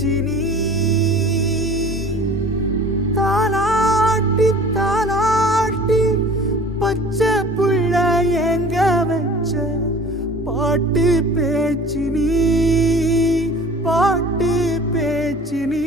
பேச்சு நீ தாலாட்டி தாலாட்டி பச்சை புள்ள எங்க வச்ச பாட்டு பேச்சு நீ பாட்டு பேச்சு நீ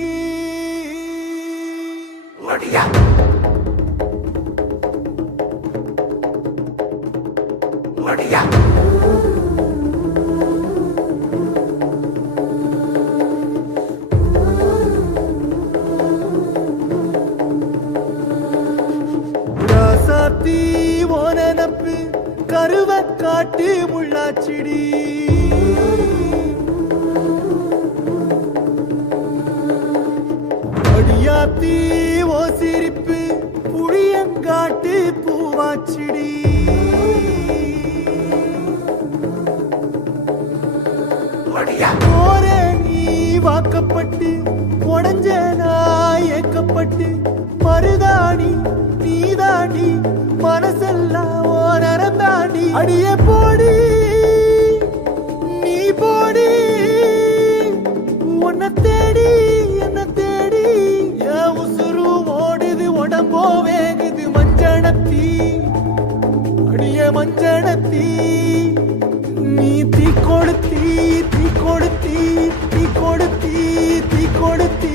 ராசாத்தி ஓனப்பு கருவ காட்டு முள்ளாச்சிடி அடியாத்தி ஓ சிரிப்பு புளியங்காட்டு பூவாச்சிடி போற நீ வாக்கப்பட்டு உடஞ்ச நாய் ஏக்கப்பட்டு மருதாணி நீதாண்டி மனசெல்லாம் ஓ நரந்தாண்டி அடிய போடி நீ போடி உன்னை தேடி என்ன தேடி என் உசுரு ஓடுது உடம்போ வேகுது மஞ்சனத்தி அடிய மஞ்சனத்தி நீ தீ கொடுத்தி தீ கொடுத்தி தீ கொடுத்தி தீ கொடுத்தி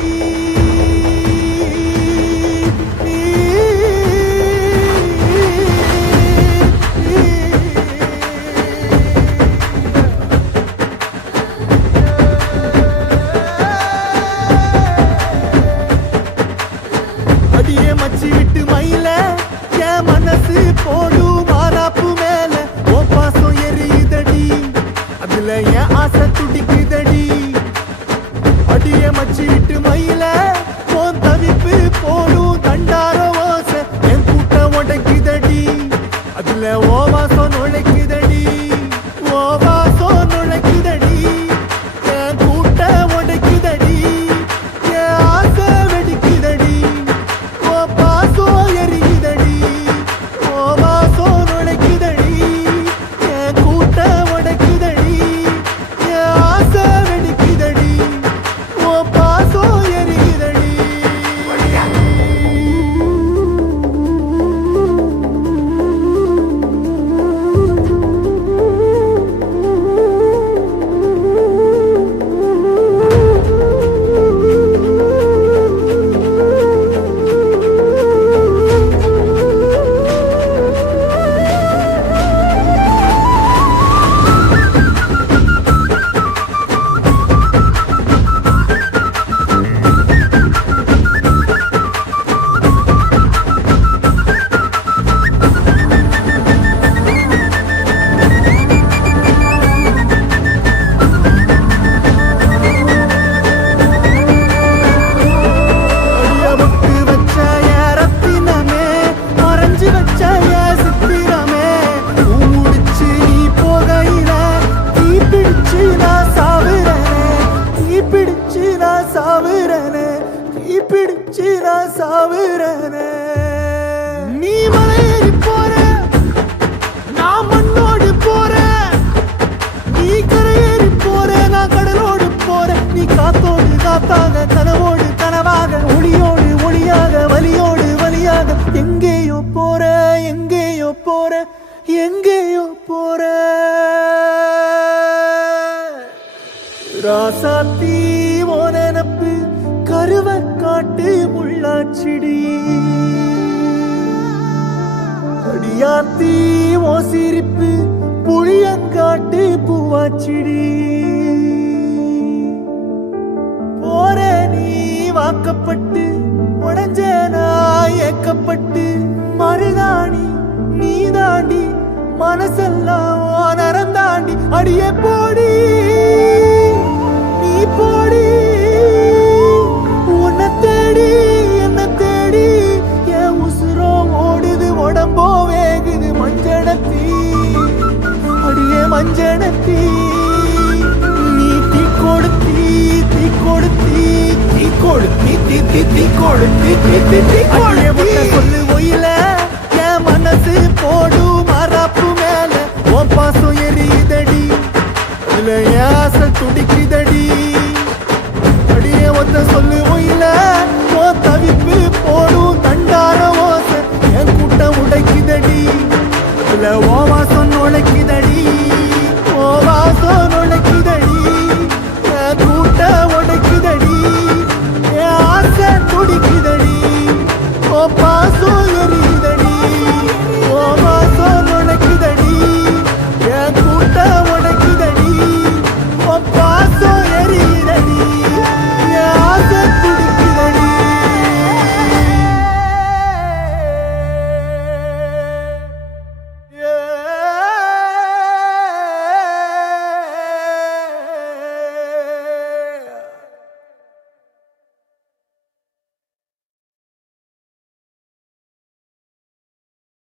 அடியே மச்சி விட்டு மயில என் மனசு போடு மாறாப்பு மேல ஓ பாசம் எரியுதடி அதுல என் ஆசை துடிக்குதடி அடியே மச்சி விட்டு மயில போன் தவிப்பு போடும் தண்டார ஓசை என் கூட்டம் உடைக்குதடி அதுல ஓ வாசம் நுழைக்குதடி ஓ வாசம் நுழைக்குதடி என் கூட்டம் உடைக்குதடி என் ஆசை வெடிக்குதடி ஓ பாசம் எரியுதடி ஓ வாசம் நுழைக்குதடி என் கூட்டம் உடைக்குதடி என் ஆசை வெடிக்குதடி ஓ பாசம் எரியுதடி நீ மலையேறி போற நான் மண்ணோடு போற நீ கரையேறி போற நான் கடலோடு போற நீ காத்தோடு காத்தாக கனவோடு கனவாக ஒளியோடு ஒளியாக வலியோடு வலியாக எங்கேயோ போற எங்கேயோ போற எங்கேயோ போற ராசாத்தி ஓனப்பு கருவ காட்டு முள்ளாச்சிடி அடியாத்தி ஓ சிரிப்பு புளியங்காட்டு பூவாச்சிடி போற நீ வாக்கப்பட்டு உடஞ்ச நாய் ஏக்கப்பட்டு மருதாணி நீதாண்டி மனசெல்லாம் ஓ நரந்தாண்டி அடிய போடி நீ போடி உன்னை தேடி என்ன தேடி என் உசுரோ ஓடுது உடம்போ வேகுது மஞ்சனத்தி அடியே மஞ்சனத்தி நீ தீ கொடுத்தி தீ கொடுத்தி தீ கொடுத்தி தீ தீ தீ கொடுத்தி தீ தீ தீ கொடுத்தி சொல்லு ஒயில என் மனசு போடு மாறாப்பு மேல ஓ பாசம் எரியுதடி அதுல ஏச துடிக்குதடி அடியே முதல்ல ஓ வாசம்